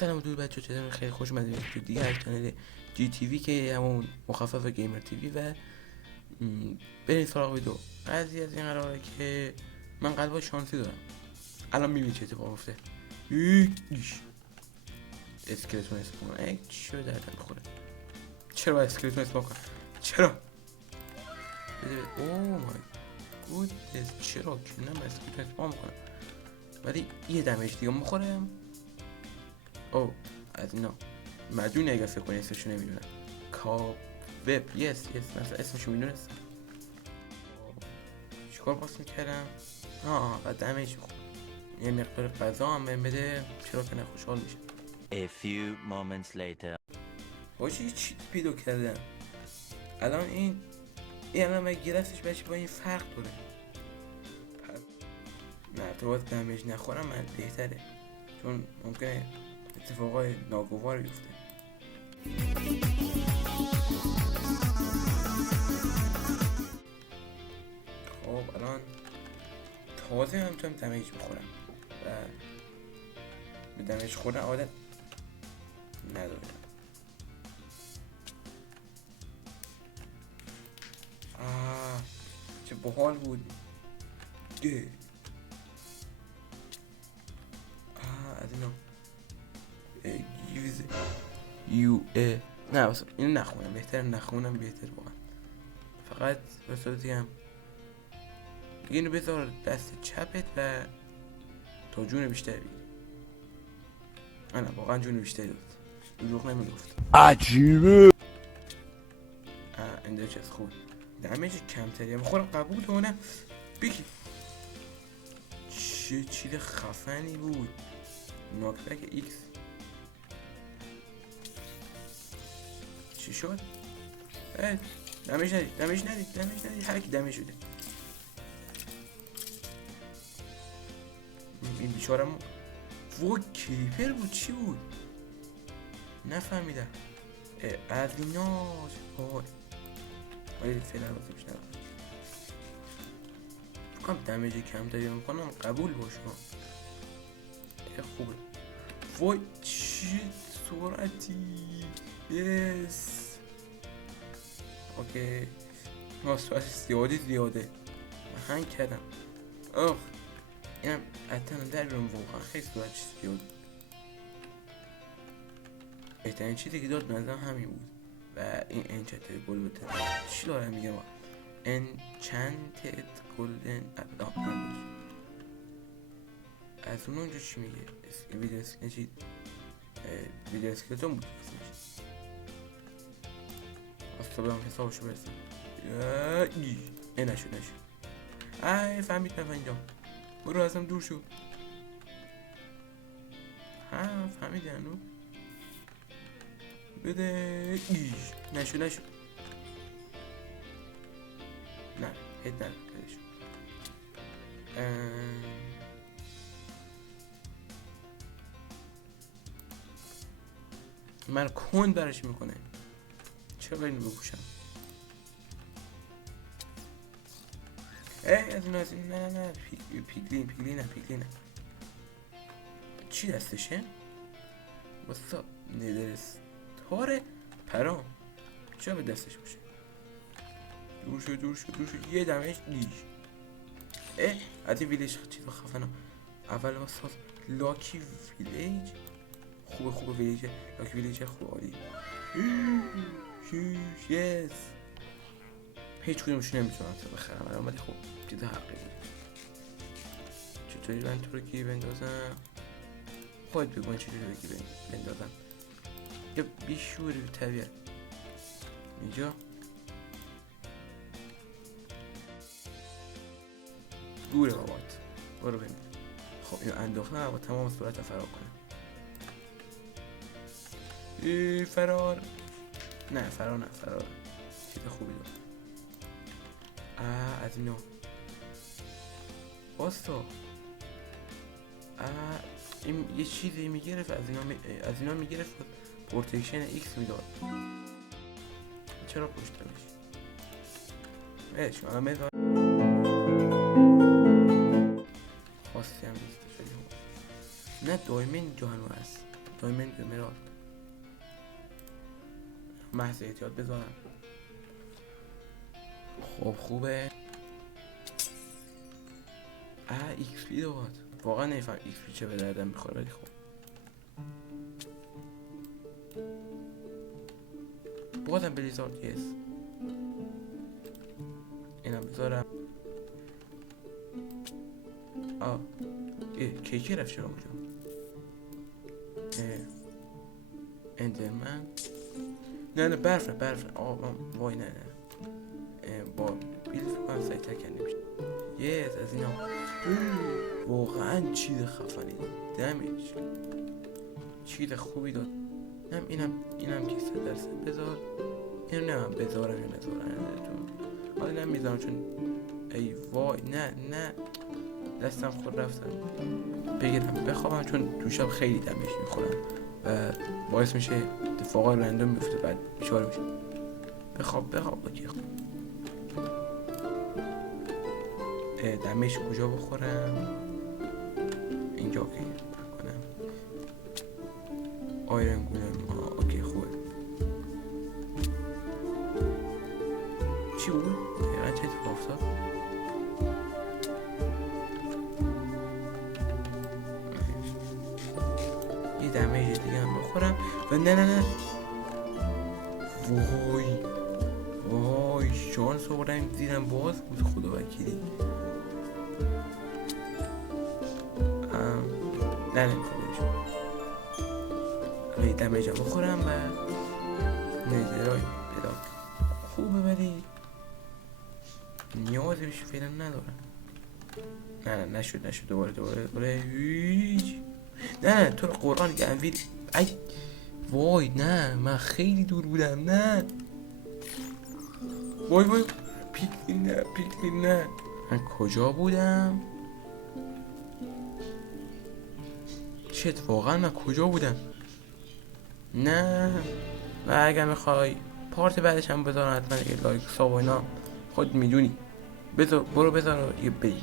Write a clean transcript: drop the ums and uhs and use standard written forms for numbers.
سلام دور بچه، چطورین؟ خیلی خوش اومدید تو دیگه از کانال جی تی وی که همون مخفف گیمر تی وی. و بریم سراغ ویدیو. قضیه از این قراره که من قلب شانسی دارم. الان میبینید چه اتفاق افتاده. ایش اسکلتون اسپون کنم. چی رو دردم بخوره؟ چرا باید اسکلتون اسپون کنم؟ چرا؟ اوه مای گودنس، چرا که نم اسکلتون اسپون کنم ولی یه دمیج دیگه میخورم؟ او از اینا مدونه اگه فکر کنی اسمشو نمیدونم. کاب وب یس مثلا اسمشو میدونست. چیکار باز میکردم؟ و دمیج میخورم. یه مقدار غذا هم بهم بده، چرا که خوشحال میشه. A few moments later. باشه چی پیدا کردم الان. این الان من گرفتش بچه با این فرق داره. نه تو باید دمیج نخورم من بهتره، چون ممکنه اتفاقای ناگوار بیفته. خب الان تازه هم میتونم دمیج بخورم و به دمیج خوردن عادت ندارم. چه باحال بود. از اینا یوز یو نه بس اینو نخونم، بهتر نخونم، بهتر واقعا. فقط بساطی هم اینو بذار دست چپت و تا جون بیشتر بگیر. نه واقعا جون بیشتری داد، دروغ نمیگفت. عجیبه. اندرش از خوب دمیج کمتری هم خورم، قبول کنم بگی. چه چیز خفنی بود. ناکبک ایکس چی شد؟ دمیج ندید هرکی دمیج شده. این بیچارم وای کریپر بود چی بود نفهمیدم. از ایناش ولی فعلا بازمش ندارم. فکرم دمیج کمتری میکنم قبول باشه. خوبه. وای چی سرعتی. یس اوکی. سرعت زیاده من هنگ کردم. اینم اتنم در بیرون، واقعا خیلی سرعت زیاد. بهترین چیزی که داد بنظرم همین بود. و این انچنتد گلدن چی دارم میگم؟ انچنتد گلدن از اونجا چی میگه؟ ویدیو اسکلتون بود اسمش. اصلا برم حسابشو برسم. نشد فهمید اینجا. برو ازم دور شو. فهمیدی هنو؟ بده نشد نه هید نه بدش. من کند برش میکنه. چرا اینو بپوشم؟ از این نه پیگلین نه. چی دستشه؟ واسه ندرست تاره پرام چرا به دستش باشه؟ دور شو یه دمیج دیش. از این ویلیج چیز خفنم. اول واسه لاکی ویلیج خوبه ویلیج لاکی ویلیج خوب عالی. یس هیچ کدومشون نمیتونم بخرم ولی خب چیز حقی بود. چطوری من تو رو کی بندازم؟ خواهد بگوین چطوری رو کی بندازم. یا بیشوری به طبیعت اینجا گوره بابات. برو ببین. خب اینو انداختم با تمام صورت فرار کنم. فرار چیز خوبی دار. از اینو باستا این یه چیزی میگرفت از اینا میگرفت پروتکشن ایکس میداد. چرا پشتمش شما همه خواستی هم نیست. نه دایمه اینجا هنو هست. دایمند امرالد محض احتیاط بذارم. خب خوبه. ایکس پی داد. واقعا نمیفهم ایکس پی چه به دردم میخوره ولی خب بازم بلیزارد یس. اینم بذارم. کیکی رفت چرا اونجا. اندرمن. نه برف وای نه با بیل فکرم سریعتر کنده میشه. یس از اینا واقعا چیز خفنی دمیج چیز خوبی داد. اینم که 100% بذار. اینو نه من بذارم یا نذارم حالا نمیذارم چون ای وای نه دستم خود رفتم بگیرم بخوابم چون تو شب خیلی دمیج میخورم و باعث میشه اتفاقای رندوم میفته بعد بیچاره میشه. بخواب اوکی. دمیج کجا بخورم؟ اینجا اوکی کنم. آیرن گولم اوکی خوبه. چی بود؟ دقیقا چه اتفاق افتاد؟ یه دمیج دیگه هم بخورم و نه وای شانس آوردم دیدم باز بود خدا وکیلی. نه نمیخوادش ولی دمیج هم بخورم و نظرهای پلاک خوبه ولی نیازی بهش فعلا ندارم. نه نشد دوباره هیچ. نه تو رو قرآن گنویر ای وای نه من خیلی دور بودم. نه وای پیکلین نه من کجا بودم؟ شت واقعا من کجا بودم؟ نه و اگر میخوای پارت بعدش هم بذارم حتما یه لایک ساب و اینا خود میدونی برو بذار یه بی